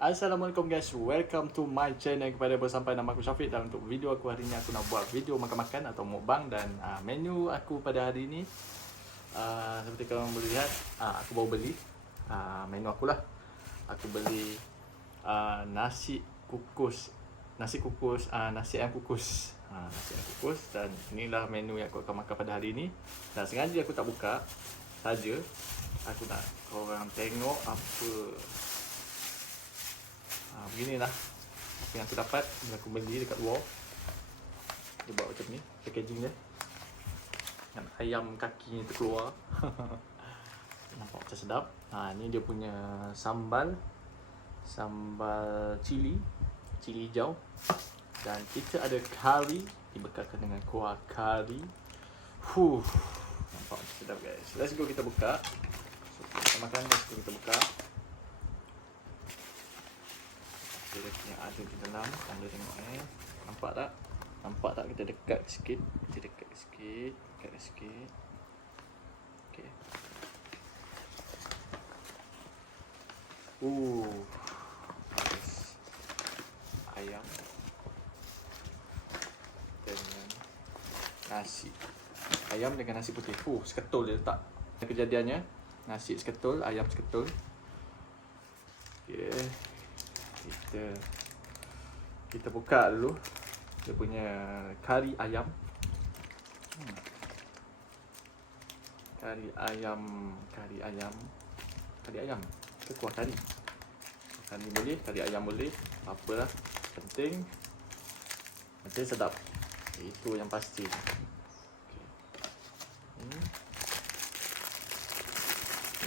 Assalamualaikum guys, welcome to my channel. Kepada bersampai nama aku Syafiq dan untuk video aku hari ni aku nak buat video makan-makan atau mukbang dan uh, menu aku pada hari ni uh, seperti korang boleh lihat uh, aku baru beli uh, menu aku lah. Aku beli uh, nasi kukus nasi kukus uh, nasi ayam kukus. Uh, nasi ayam kukus dan inilah menu yang aku akan makan pada hari ni. Dan sengaja aku tak buka saja. Aku nak korang tengok apa beginilah apa yang aku dapat bila aku beli dekat luar. Dia buat macam ni, packaging dia. Dengan ayam kaki ni terkeluar. Nampak macam sedap. Ha, ni dia punya sambal. Sambal cili. Cili hijau. Dan kita ada kari. Dibekalkan dengan kuah kari. Huh. Nampak macam sedap guys. Let's go kita buka. So, kita makan. Let's go kita buka. Dia punya ada di dalam Anda tengok eh. Nampak tak? Nampak tak kita dekat sikit? Kita dekat sikit Dekat sikit. Okay Uh. Bagus Ayam. Dengan Nasi. Ayam dengan nasi putih. Uh seketul dia letak. Kejadiannya Nasi seketul Ayam seketul. Okay kita kita buka dulu. Dia punya kari ayam. Kari ayam kari ayam. Kari ayam? Ke kuah kari. Kari boleh kari ayam boleh. Apalah penting. Penting sedap. Itu yang pasti. Okay. hmm.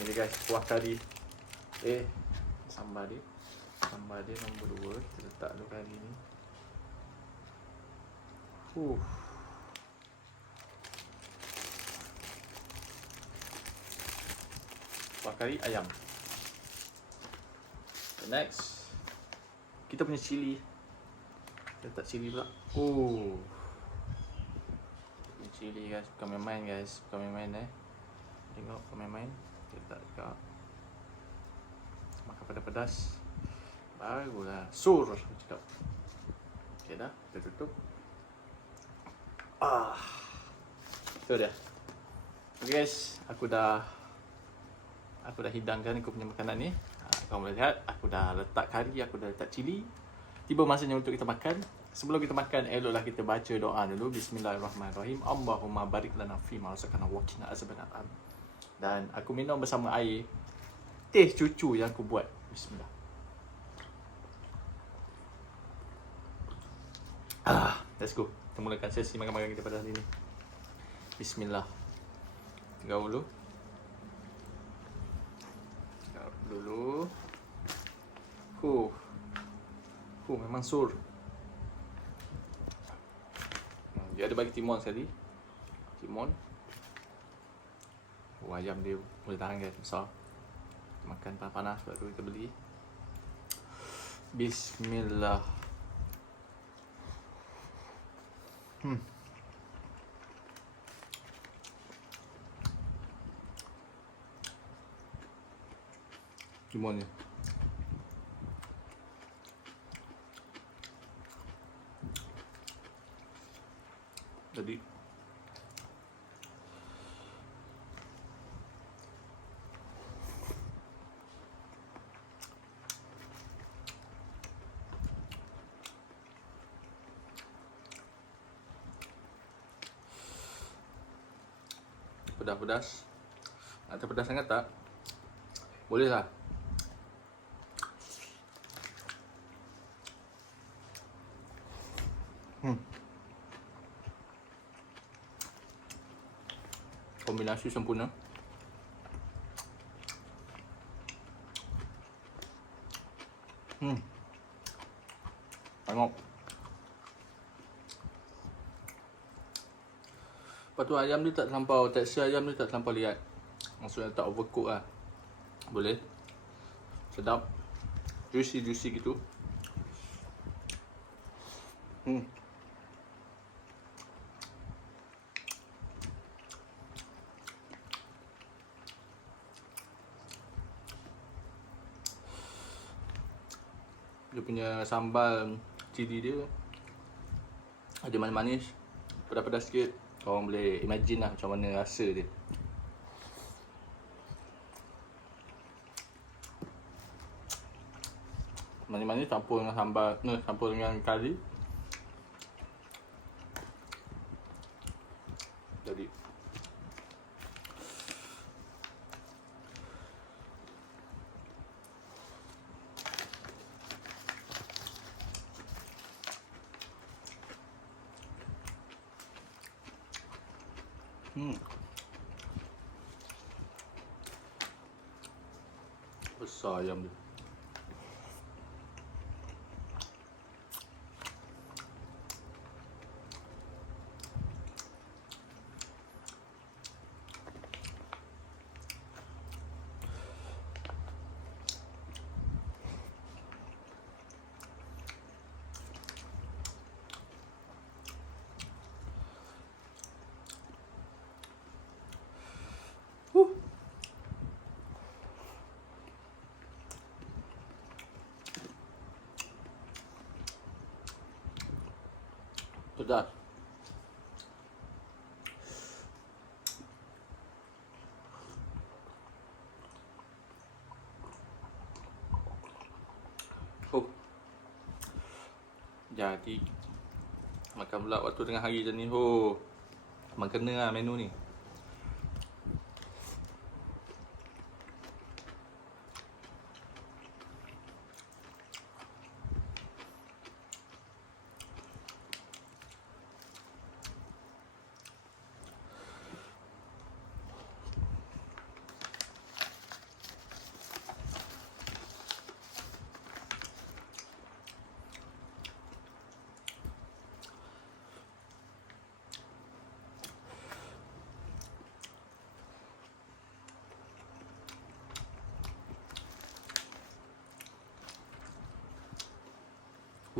ini dia guys kuah kari. Eh sambal dia Sambal dia nombor 2 Kita letak dulu kali ni. Huh Kuah kari ayam. Next. Kita punya cili. Kita letak cili pula. Oh Cili guys. Bukan main-main guys. Bukan main-main eh. Tengok bukan main-main. Kita letak dekat Makan pedas-pedas Barulah Sur Cakap Okay dah Kita tutup. Ah, Itu dia. Okay guys. Aku dah Aku dah hidangkan aku punya makanan ni. Ha, Kau boleh lihat Aku dah letak kari Aku dah letak cili. Tiba masanya untuk kita makan. Sebelum kita makan Eloklah kita baca doa dulu. Bismillahirrahmanirrahim. Allahumma barik lana fima Rasakana wakina azabanat Dan aku minum bersama air Teh cucu yang aku buat. Bismillah Ah, let's go. Kita mulakan sesi makan-makan kita pada hari ini. Bismillah. Gaul dulu. Gaul dulu. Huh. Huh, memang sur. Hmm, dia ada bagi timun sekali. Timun. Oh, ayam dia boleh tahan guys, besar. Makan panas-panas baru kita beli. Bismillah. Hmm. Limonnya. Jadi pedas-pedas Nak terpedas sangat tak? Boleh lah hmm. Kombinasi sempurna tu ayam dia tak terlampau, tekstur ayam dia tak terlampau liat. Maksudnya tak overcook lah. Boleh? Sedap. Juicy-juicy gitu. Hmm. Dia punya sambal cili dia ada manis-manis, pedas-pedas sikit. Korang boleh imagine lah macam mana rasa dia. Manis-manis campur dengan sambal, no, campur dengan kari. Jadi Hmm. Besar Pedas. Oh. Jadi makan pula waktu tengah hari macam ni. Oh. Memang kena lah menu ni.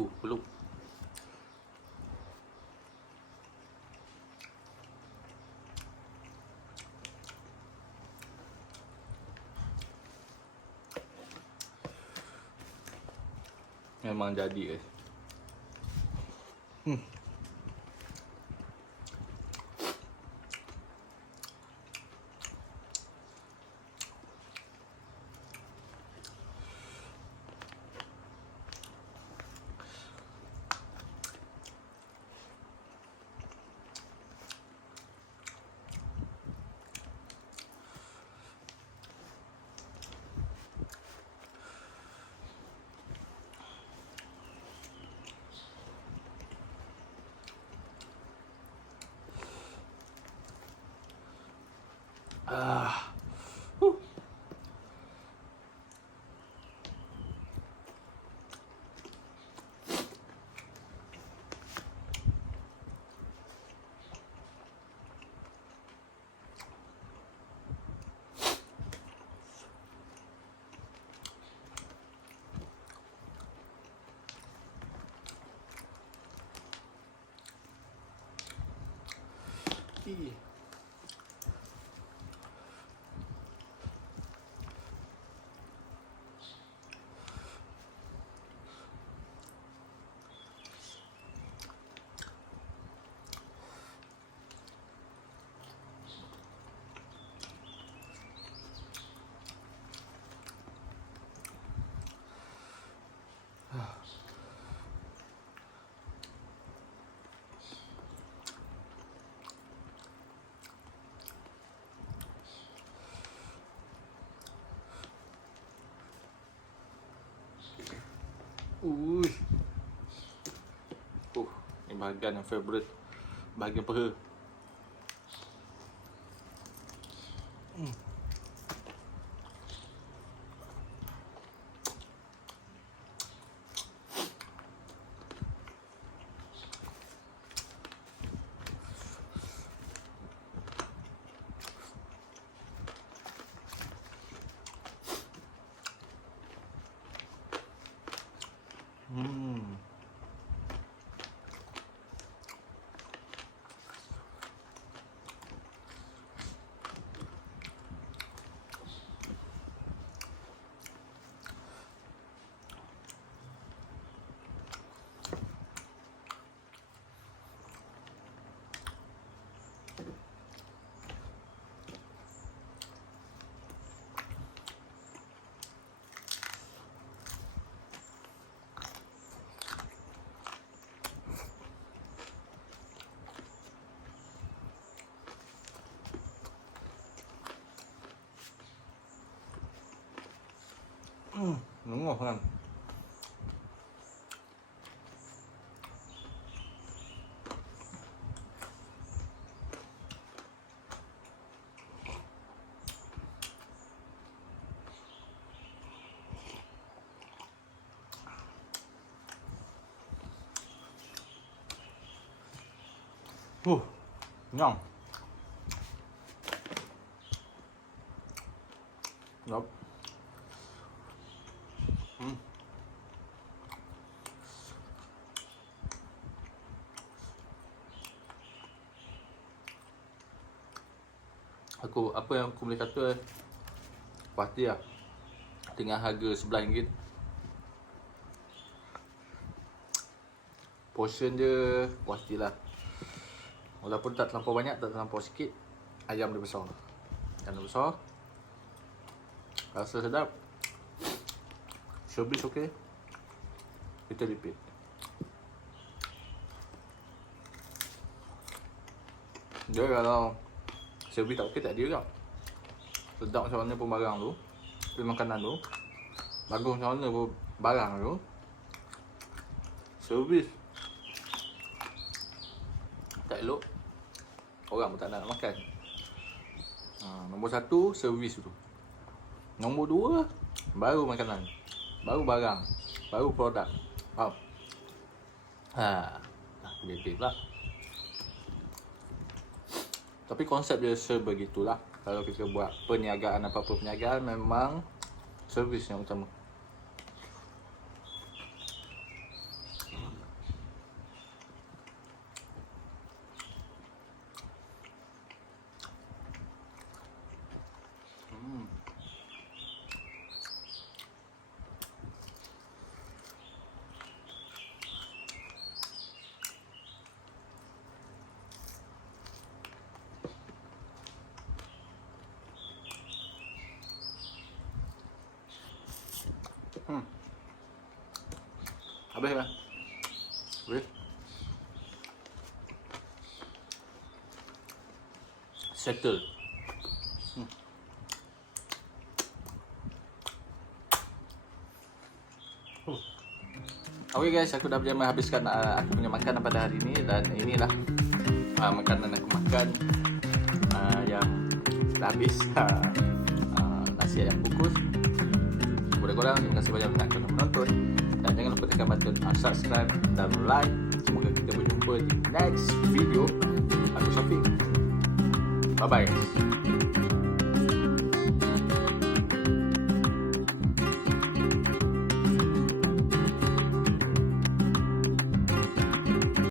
Uh, belum. Memang jadi guys. Ah. Huh. Ih. Ui. Uh, ni bahagian yang favourite. Bahagian peha. Hmm. Hmm. Hmm, nunggu kan. Huh, kenyang. Yup. Hmm. Aku apa yang aku boleh kata Puas hati lah. Dengan harga RM11 Portion dia puas hati lah Walaupun tak terlampau banyak, tak terlampau sikit Ayam dia besar. Ayam dia besar. Rasa sedap. Service okey? Kita repeat. Dia kalau Service tak okey tak dia juga. Sedap macam mana pun barang tu. Tapi makanan tu. Bagus macam mana pun barang tu. Service. Tak elok. Orang pun tak nak makan. Ha, Nombor satu Servis tu. Nombor dua Baru makanan. Baru barang. Baru produk. Faham? Ha, Bebek pula Tapi konsep dia sebegitulah. Kalau kita buat perniagaan apa-apa perniagaan Memang Servis yang utama Hmm. Habis kan? Habis. Settle. Hmm. Oh. Okay guys, aku dah berjaya menghabiskan uh, aku punya makanan pada hari ini dan inilah uh, makanan aku makan uh, yang dah habis uh, uh, nasi ayam kukus kurang-kurang terima kasih banyak kerana kerana menonton. Dan jangan lupa tekan button uh, subscribe dan like. Semoga kita berjumpa di next video. Aku Syafiq. Bye bye guys